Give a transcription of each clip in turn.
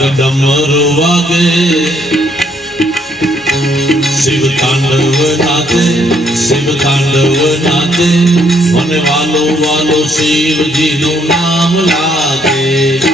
डमरू वागे शिव तांडव नाचे शिव तांडव नाचे मन वालो वालो शिव जी नु नाम लागे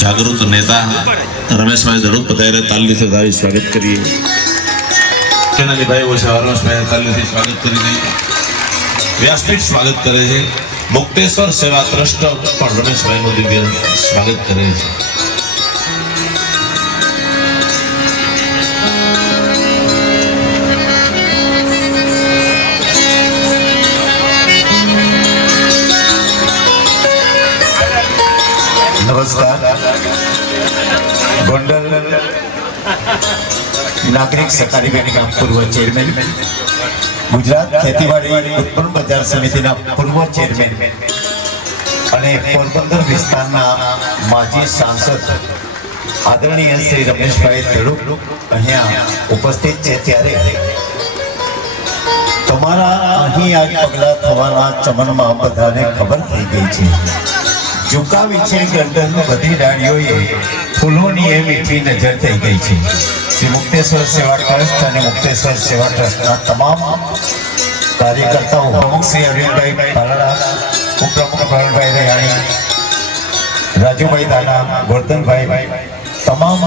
जागृत नेता रमेश भाई धड़ुक पधारे ताली से दावी स्वागत करिए केनाली भाई वो रमेश भाई ताली से स्वागत करी व्यासपीठ स्वागत करे छे मुक्तेश्वर सेवा ट्रस्ट पर रमेश भाई નું દિવ્ય स्वागत करे छे नमस्कार गोंडल नागरिक सहकारी बैंक पूर्व चेरमेन गुजरात खेतीवाड़ी उत्पन्न बजार समिति पूर्व चेरमेन અને પોરબંદર વિસ્તારના માજી સાંસદ આદરણીય શ્રી રમેશભાઈ ધડુક અહીંયા ઉપસ્થિત છે ત્યારે તમારા અહીં આ પગલા થવાના ચમનમાં બધાને ખબર થઈ ગઈ છે ઝુકાવી છે ગરદન બધી ડાળીઓએ ફૂલોની એ મીઠી નજર થઈ ગઈ છે શ્રી મુક્તેશ્વર સેવા ટ્રસ્ટ અને મુક્તેશ્વર સેવા ટ્રસ્ટના તમામ કાર્યકર્તાઓ પ્રમુખ શ્રી અરવિંદભાઈ પાલડા ઉપપ્રમુખ પ્રવીણભાઈ રૈયાણી રાજુભાઈ દાના ગોરધનભાઈ તમામ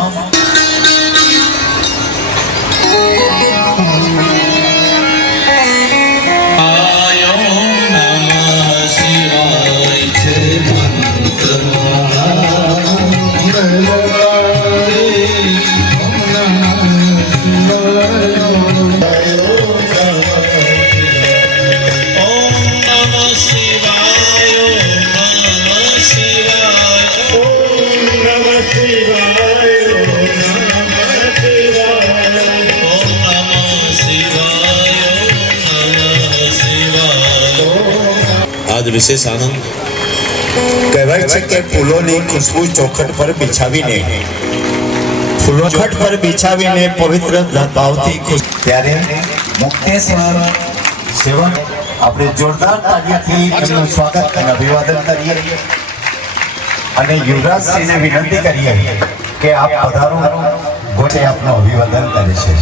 આજ વિશેષ આનંદ. કહેવાય છે કે ફૂલોની ખુશ્બુ ચોખટ પર બિછાવીને પવિત્ર ભાવથી ત્યારે મુક્તેશ્વર સેવક આપણે જોરદાર તાળીઓથી એમનું સ્વાગત અને અભિવાદન કરીએ અને યુવરાજશ્રીને વિનંતી કરીએ કે આપ પધારો. ગોઠે આપનું અભિવાદન કરે છે.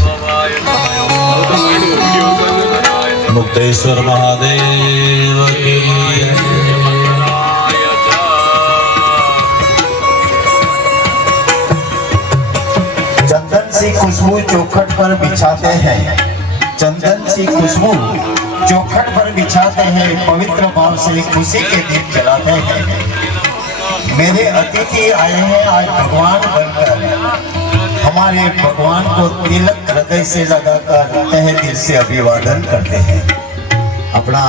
મુક્તેશ્વર મહાદેવ કી જય. चंदन सी खुशबू चौखट पर बिछाते हैं, चंदन सी खुशबू चौखट पर बिछाते हैं, पवित्र भाव से खुशी के दीप जलाते हैं. मेरे अतिथि आए हैं आज भगवान बनकर, हमारे भगवान को तिलक हृदय से लगाकर तहे दिल से अभिवादन करते हैं. अपना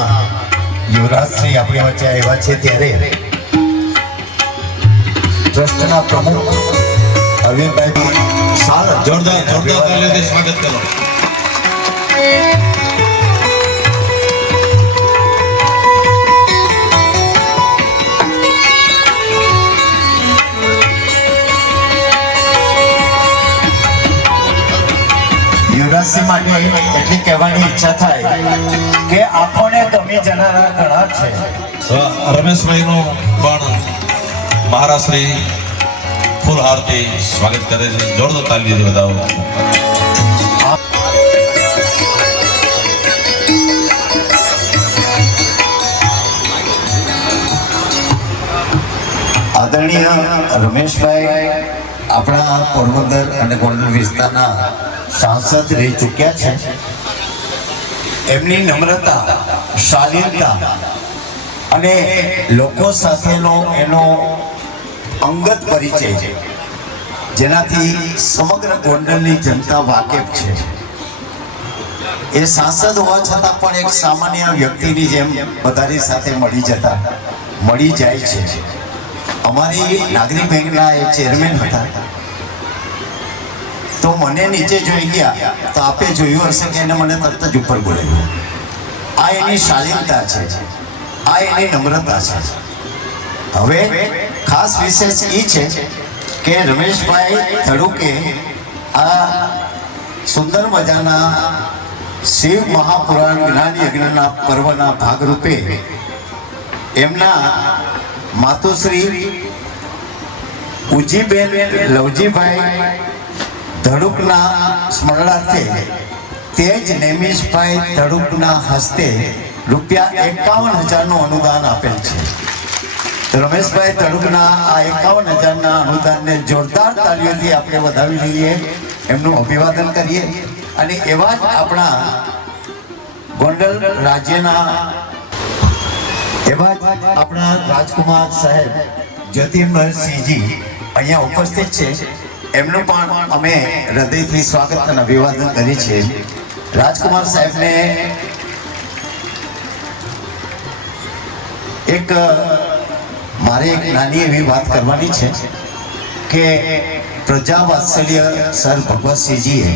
युवराज श्री अपनी वच्चे आव्या छे त्यारे ट्रस्टना प्रमुख અરવિંદભાઈ જોરદાર તાલીઓથી સ્વાગત કરો. યુવરાજસિંહ માટે એટલી કહેવાની ઈચ્છા થાય કે આંખોને ગમી જનારા ઘણા છે. રમેશભાઈનું પણ મહારાજશ્રી ફૂલહારથી સ્વાગત કરે છે. જોરદાર તાલીઓથી વધાવો. આદરણીય રમેશભાઈ આપણા પોરબંદર અને ગોંડલ વિસ્તારના સાંસદ રહી ચૂક્યા છે. એમની નમ્રતા, શાલીનતા અને લોકો સાથેનો એનો અંગત પરિચય છે જેનાથી સમગ્ર ગોંડલની જનતા વાકેફ છે. એ સાંસદ હોવા છતાં પણ એક સામાન્ય વ્યક્તિની જેમ બધાની સાથે મળી જાય છે. અમારી નાગરિક બેંકના એક ચેરમેન હતા તો મને નીચે જોઈ ગયા તો આપે જોયું હશે કે એને મને તરત જ ઉપર બોલાવ્યો. આ એની શાલીનતા છે, આ એની નમ્રતા છે. હવે ખાસ વિશેષ એ છે કે રમેશભાઈ ધડુકે આ સુંદર મજાના શિવ મહાપુરાણ જ્ઞાન યજ્ઞના પર્વના ભાગરૂપે એમના માતુશ્રી ઉજીબેન લવજીભાઈ ધડુકના સ્મરણાર્થે તેજ નેમિશભાઈ ધડુકના હસ્તે ₹51,000નું અનુદાન આપેલ છે. રમેશભાઈ ધડુકના આ 51,000ના અનુદાનને જોરદાર તાલીઓથી આપણે વધાવી લઈએ, એમનું અભિવાદન કરીએ અને એવા જ આપણા ગોંડલ રાજ્યના એવા જ આપણા રાજકુમાર સાહેબ જ્યોતિર્મયસિંહજી અહીંયા ઉપસ્થિત છે. એમનું પણ અમે હૃદયથી સ્વાગત અને અભિવાદન કરીએ છીએ. રાજકુમાર સાહેબને મારે એક નાની એવી વાત કરવાની છે કે પ્રજા વાત્સલ્ય સર ભગવતસિંહજીએ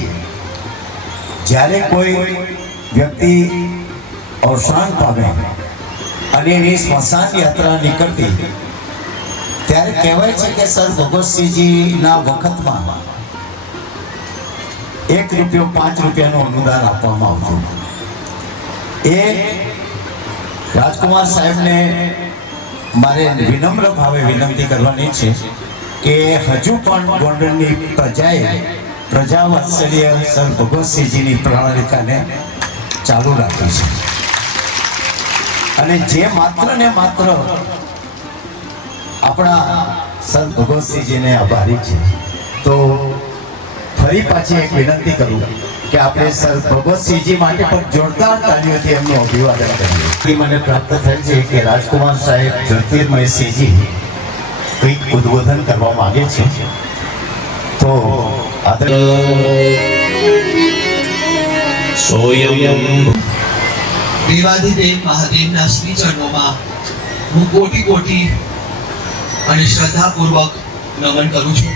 જ્યારે કોઈ વ્યક્તિ અવસાન પામે અને એની સ્મશાન યાત્રા નીકળતી ત્યારે કહેવાય છે કે સર ભગવતસિંહજીના વખતમાં ₹1 ₹5નું અનુદાન આપવામાં આવતું. એ રાજકુમાર સાહેબને મારે વિનમ્ર ભાવે વિનંતી કરવાની છે કે હજુ પણ ગોંડલની પ્રજાએ પ્રજા વાત્સલ્ય સર ભગવતસિંહજીની પ્રણાલિકાને ચાલુ રાખી છે અને જે માત્ર ને માત્ર આપણા સર ભગવતસિંહજીને આભારી છે. તો ફરી પાછી એક વિનંતી કરું કે આપણે સર ભગવતસિંહજી માટે પણ જોરદાર તાલીઓથી એમનું અભિવાદન કરીએ. મને પ્રાપ્ત થયેલ છે કે રાજકુમાર સાહેબ જ્યોતિર્મયસિંહજી કંઈક ઉદ્બોધન કરવા માંગે છે. તો દેવાધિદેવ મહાદેવના શ્રી ચરણોમાં હું કોટી અને શ્રદ્ધાપૂર્વક નમન કરું છું.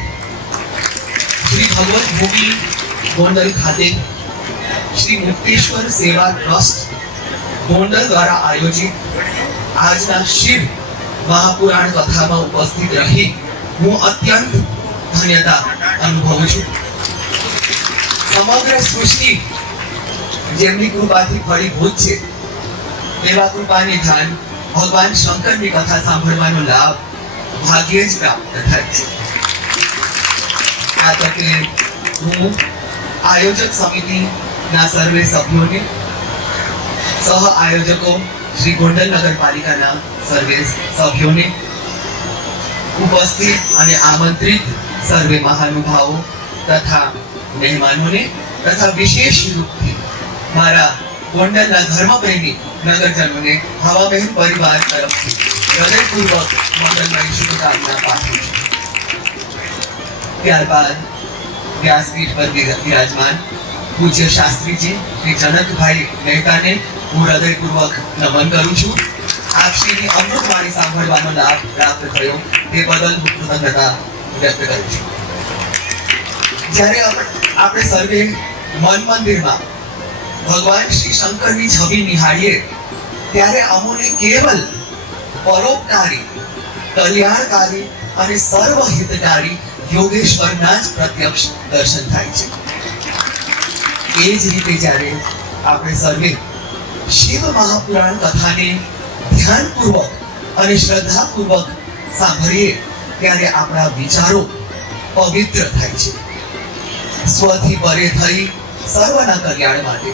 શ્રી ભગવત ભૂમિ ગોંડલ ખાતે શ્રી મુક્તેશ્વર સેવા ટ્રસ્ટ ગોંડલ દ્વારા આયોજિત આજના શિવ મહાપુરાણ કથામાં ઉપસ્થિત રહી હું અત્યંત ધન્યતા અનુભવું છું. સમગ્ર સૃષ્ટિ જેમની કૃપાથી ફળીભૂત છે એવા કૃપાનિધાન ભગવાન શંકરની કથા સાંભળવાનો લાભ ભાગ્યે જ પ્રાપ્ત થાય છે. આ તકે હું આયોજક સમિતિના સર્વે સભ્યોને, સહ આયોજકો શ્રી ગોંડલ નગરપાલિકાના સર્વે સભ્યોને, ઉપસ્થિત અને આમંત્રિત સર્વે મહાનુભાવો તથા મહેમાનોને તથા વિશેષ રૂપથી મારા ગોંડલના ધર્મપ્રેમી નગરજનોને હવાબહેન પરિવાર તરફથી હૃદયપૂર્વક મંગલમય શુભકામના પાઠવું છું. ત્યારબાદ વ્યાસપીઠ પર વિરાજમાન પૂજ્ય શાસ્ત્રીજી શ્રી જનકભાઈ મહેતાને હું હૃદયપૂર્વક નમન કરું છું. આપશ્રીની અમૃતવાણી સાંભળવાનો લાભ પ્રાપ્ત થયો તે બદલ હું કૃતજ્ઞતા વ્યક્ત કરું છું. જ્યારે આપણે સર્વે મન મંદિરમાં ભગવાન શ્રી શંકરની છબી નિહાળીએ ત્યારે અમોને કેવલ પરોપકારી, કલ્યાણકારી અને સર્વહિતકારી યોગેશ્વરના જ પ્રત્યક્ષ દર્શન થાય છે. એ જ રીતે જ્યારે આપણે સર્વે શિવ મહાપુરાણ કથાને ધ્યાનપૂર્વક અને શ્રદ્ધાપૂર્વક સાંભળીએ ત્યારે આપણા વિચારો પવિત્ર થાય છે. સ્વથી પરે થઈ સર્વના કલ્યાણ માટે,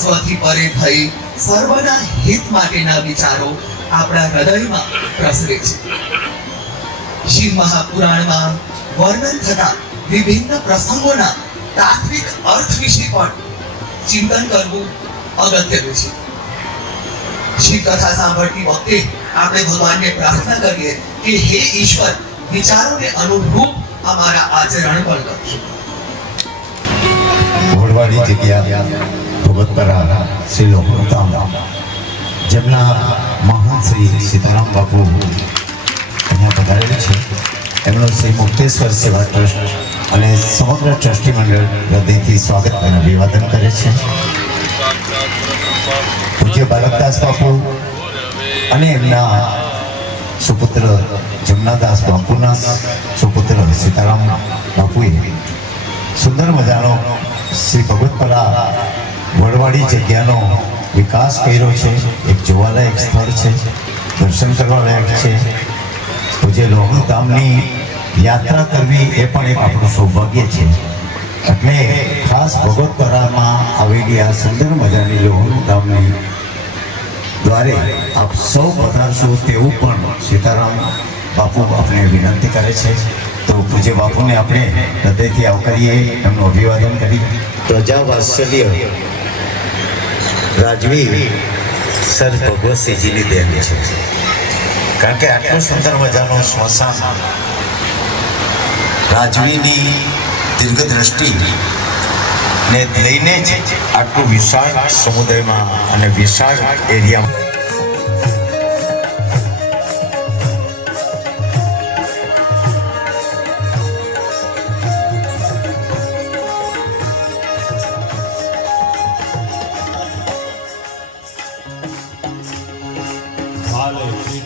સ્વથી પરે થઈ સર્વના હિત માટેના વિચારો આપણા હૃદયમાં પ્રસરે છે. શિવ મહાપુરાણમાં વર્ણન થતા વિભિન્ન પ્રસંગોના તાત્વિક અર્થ વિશે પણ ચિંતન કરવું અગત્યનું છે. શિવ કથા સાંભળતી વખતે આપણે ભગવાનને પ્રાર્થના કરીએ કે હે ઈશ્વર, વિચારોને અનુરૂપ અમારા આચરણ પણ કરજો. ઘોડવાડી જગ્યા ભગવતપરા શ્રી લોકધામ, જેમના મહાન શ્રી સીતારામ બાપુ અહીંયા પધારેલ છે. એમનો શ્રી મુક્તેશ્વર સેવા ટ્રસ્ટ અને સમગ્ર ટ્રસ્ટી મંડળ હૃદયથી સ્વાગત અને અભિવાદન કરે છે. પૂજ્ય બાલકદાસ બાપુ અને એમના સુપુત્ર જમનાદાસ બાપુના સુપુત્ર સીતારામ બાપુએ સુંદર મજાનો શ્રી ભગવતપરા વડવાડી જગ્યાનો વિકાસ કર્યો છે. એક જોવાલાયક સ્થળ છે, દર્શન કરવા લાયક છે. પૂજ્ય લોહધામની યાત્રા કરવી એ પણ એક આપણું સૌભાગ્ય છે. એટલે ખાસ ભગવતપરામાં આવેલી આ સુંદર મજાની લોહધામની દ્વારે આપ સૌ પધારશો તેવું પણ સીતારામ બાપુ આપણે વિનંતી કરે છે. તો પૂજ્ય બાપુને આપણે હૃદયથી આવકારીએ, એમનું અભિવાદન કરી. પ્રજા વાત્સલ્ય રાજવી સર ભગવતસિંહજીની દેન છે. કારણ કે આટલું સુંદર મજાનું સ્મશાન રાજવીની દીર્ઘદ્રષ્ટિ ને લઈને જ આટલું વિશાળ સમુદાયમાં અને વિશાળ એરિયામાં હાલે શ્રી